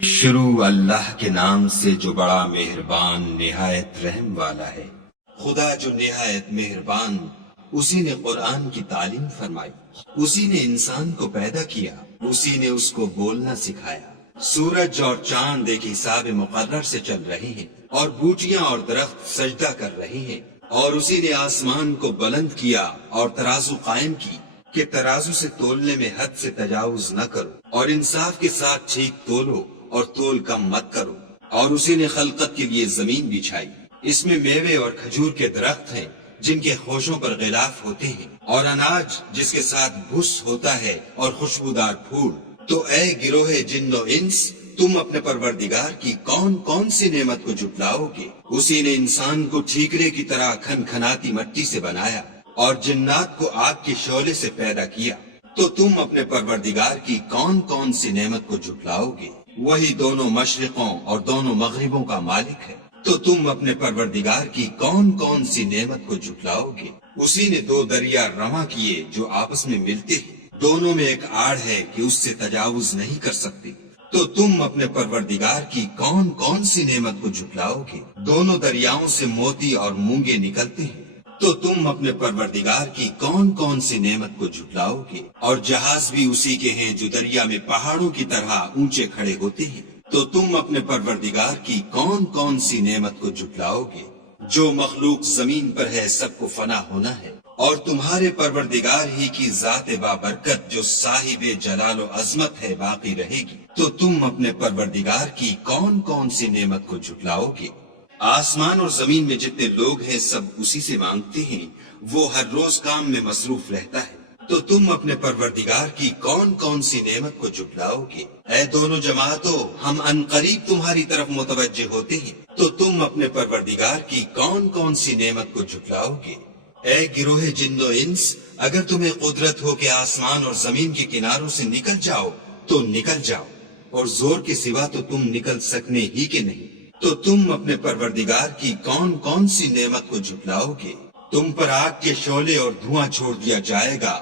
شروع اللہ کے نام سے جو بڑا مہربان نہایت رحم والا ہے۔ خدا جو نہایت مہربان، اسی نے قرآن کی تعلیم فرمائی، اسی نے انسان کو پیدا کیا، اسی نے اس کو بولنا سکھایا۔ سورج اور چاند ایک حساب مقرر سے چل رہے ہیں اور بوٹیاں اور درخت سجدہ کر رہے ہیں، اور اسی نے آسمان کو بلند کیا اور ترازو قائم کی کہ ترازو سے تولنے میں حد سے تجاوز نہ کرو، اور انصاف کے ساتھ ٹھیک تولو اور تول کم مت کرو۔ اور اسی نے خلقت کے لیے زمین بچھائی، اس میں میوے اور کھجور کے درخت ہیں جن کے خوشوں پر غلاف ہوتے ہیں، اور اناج جس کے ساتھ بھس ہوتا ہے اور خوشبودار پھول۔ تو اے گروہ جن و انس، تم اپنے پروردگار کی کون کون سی نعمت کو جھٹلاؤ گے؟ اسی نے انسان کو ٹھیکرے کی طرح کھن کھناتی مٹی سے بنایا اور جنات کو آگ کے شعلے سے پیدا کیا۔ تو تم اپنے پروردگار کی کون کون سی نعمت کو جھٹلاؤ گے؟ وہی دونوں مشرقوں اور دونوں مغربوں کا مالک ہے۔ تو تم اپنے پروردگار کی کون کون سی نعمت کو جھٹلاؤ گے؟ اسی نے دو دریا رواں کیے جو آپس میں ملتے ہیں، دونوں میں ایک آڑ ہے کہ اس سے تجاوز نہیں کر سکتے۔ تو تم اپنے پروردگار کی کون کون سی نعمت کو جھٹلاؤ گے؟ دونوں دریاؤں سے موتی اور مونگے نکلتے ہیں۔ تو تم اپنے پروردگار کی کون کون سی نعمت کو جھٹلاؤ گے؟ اور جہاز بھی اسی کے ہیں جو دریا میں پہاڑوں کی طرح اونچے کھڑے ہوتے ہیں۔ تو تم اپنے پروردگار کی کون کون سی نعمت کو جھٹلاؤ گے؟ جو مخلوق زمین پر ہے سب کو فنا ہونا ہے، اور تمہارے پروردگار ہی کی ذات بابرکت جو صاحب جلال و عظمت ہے باقی رہے گی۔ تو تم اپنے پروردگار کی کون کون سی نعمت کو جھٹلاؤ گے؟ آسمان اور زمین میں جتنے لوگ ہیں سب اسی سے مانگتے ہیں، وہ ہر روز کام میں مصروف رہتا ہے۔ تو تم اپنے پروردگار کی کون کون سی نعمت کو جھٹلاؤ گے؟ اے دونوں جماعتوں، ہم عنقریب تمہاری طرف متوجہ ہوتے ہیں۔ تو تم اپنے پروردگار کی کون کون سی نعمت کو جھٹلاؤ گے؟ اے گروہ جن و انس، اگر تمہیں قدرت ہو کہ آسمان اور زمین کے کناروں سے نکل جاؤ تو نکل جاؤ، اور زور کے سوا تو تم نکل سکنے ہی کے نہیں۔ تو تم اپنے پروردگار کی کون کون سی نعمت کو جھٹلاؤ گے؟ تم پر آگ کے شعلے اور دھواں چھوڑ دیا جائے گا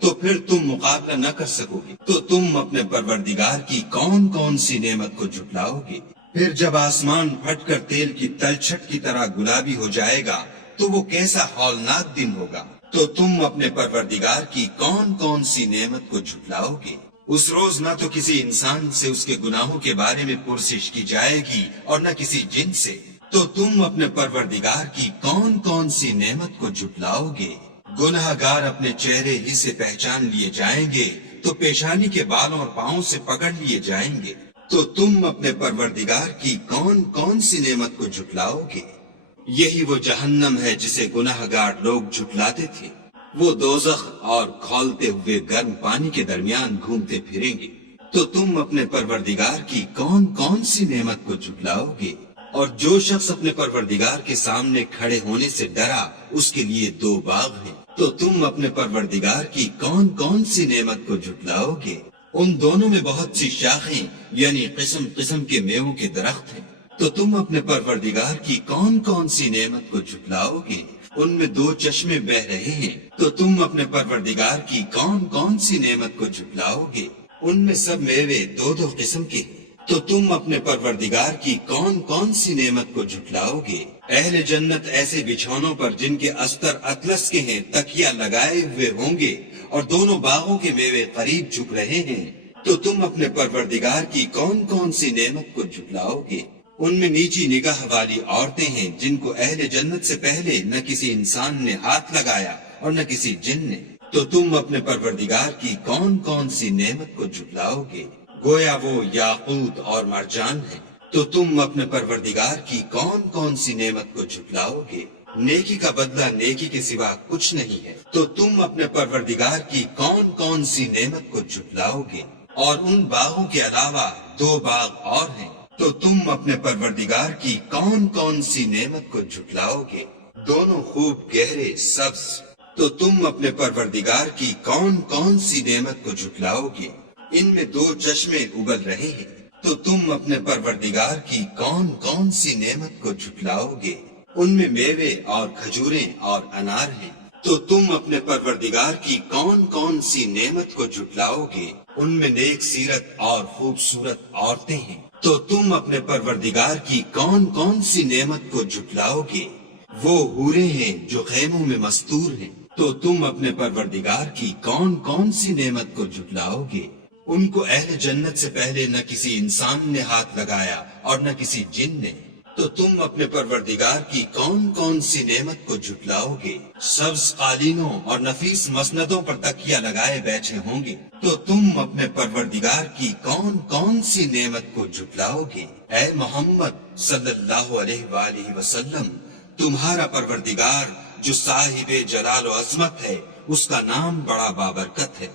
تو پھر تم مقابلہ نہ کر سکو گے۔ تو تم اپنے پروردگار کی کون کون سی نعمت کو جھٹلاؤ گے؟ پھر جب آسمان پھٹ کر تیل کی تلچھٹ کی طرح گلابی ہو جائے گا تو وہ کیسا ہولناک دن ہوگا۔ تو تم اپنے پروردگار کی کون کون سی نعمت کو جھٹلاؤ گے؟ اس روز نہ تو کسی انسان سے اس کے گناہوں کے بارے میں پرسش کی جائے گی اور نہ کسی جن سے۔ تو تم اپنے پروردگار کی کون کون سی نعمت کو جھٹلاؤ گے؟ گناہ گار اپنے چہرے ہی سے پہچان لیے جائیں گے تو پیشانی کے بالوں اور پاؤں سے پکڑ لیے جائیں گے۔ تو تم اپنے پروردگار کی کون کون سی نعمت کو جھٹلاؤ گے؟ یہی وہ جہنم ہے جسے گناہ گار لوگ جھٹلاتے تھے، وہ دوزخ اور کھولتے ہوئے گرم پانی کے درمیان گھومتے پھریں گے۔ تو تم اپنے پروردگار کی کون کون سی نعمت کو جھٹلاؤ گے؟ اور جو شخص اپنے پروردگار کے سامنے کھڑے ہونے سے ڈرا اس کے لیے دو باغ ہیں۔ تو تم اپنے پروردگار کی کون کون سی نعمت کو جھٹلاؤ گے؟ ان دونوں میں بہت سی شاخیں یعنی قسم قسم کے میووں کے درخت ہیں۔ تو تم اپنے پروردگار کی کون کون سی نعمت کو جھٹلاؤ گے؟ ان میں دو چشمے بہ رہے ہیں۔ تو تم اپنے پروردگار کی کون کون سی نعمت کو جھٹلاؤ گے؟ ان میں سب میوے دو دو قسم کے ہیں۔ تو تم اپنے پروردگار کی کون کون سی نعمت کو جھٹلاؤ گے؟ اہل جنت ایسے بچھونوں پر جن کے استر اطلس کے ہیں تکیا لگائے ہوئے ہوں گے، اور دونوں باغوں کے میوے قریب جھک رہے ہیں۔ تو تم اپنے پروردگار کی کون کون سی نعمت کو جھٹلاؤ گے؟ ان میں نیچی نگاہ والی عورتیں ہیں جن کو اہل جنت سے پہلے نہ کسی انسان نے ہاتھ لگایا اور نہ کسی جن نے۔ تو تم اپنے پروردگار کی کون کون سی نعمت کو جھٹلاؤ گے؟ گویا وہ یاقوت اور مرجان ہے۔ تو تم اپنے پروردگار کی کون کون سی نعمت کو جھٹلاؤ گے؟ نیکی کا بدلہ نیکی کے سوا کچھ نہیں ہے۔ تو تم اپنے پروردگار کی کون کون سی نعمت کو جھٹلاؤ گے؟ اور ان باغوں کے علاوہ دو باغ اور ہیں۔ تو تم اپنے پروردگار کی کون کون سی نعمت کو جھٹلاؤ گے؟ دونوں خوب گہرے سبز۔ تو تم اپنے پروردگار کی کون کون سی نعمت کو جھٹلاؤ گے؟ ان میں دو چشمے ابل رہے ہیں۔ تو تم اپنے پروردگار کی کون کون سی نعمت کو جھٹلاؤ گے؟ ان میں میوے اور کھجوریں اور انار ہیں۔ تو تم اپنے پروردگار کی کون کون سی نعمت کو جھٹلاؤ گے؟ ان میں نیک سیرت اور خوبصورت عورتیں ہیں۔ تو تم اپنے پروردگار کی کون کون سی نعمت کو جھٹلاؤ گے؟ وہ حوریں ہیں جو خیموں میں مستور ہیں، تو تم اپنے پروردگار کی کون کون سی نعمت کو جھٹلاؤ گے؟ ان کو اہل جنت سے پہلے نہ کسی انسان نے ہاتھ لگایا اور نہ کسی جن نے، تو تم اپنے پروردگار کی کون کون سی نعمت کو جھٹلاؤ گے؟ سبز قالینوں اور نفیس مسندوں پر تکیہ لگائے بیٹھے ہوں گے، تو تم اپنے پروردگار کی کون کون سی نعمت کو جھٹلاؤ گے؟ اے محمد صلی اللہ علیہ وآلہ وسلم، تمہارا پروردگار جو صاحب جلال و عظمت ہے، اس کا نام بڑا بابرکت ہے،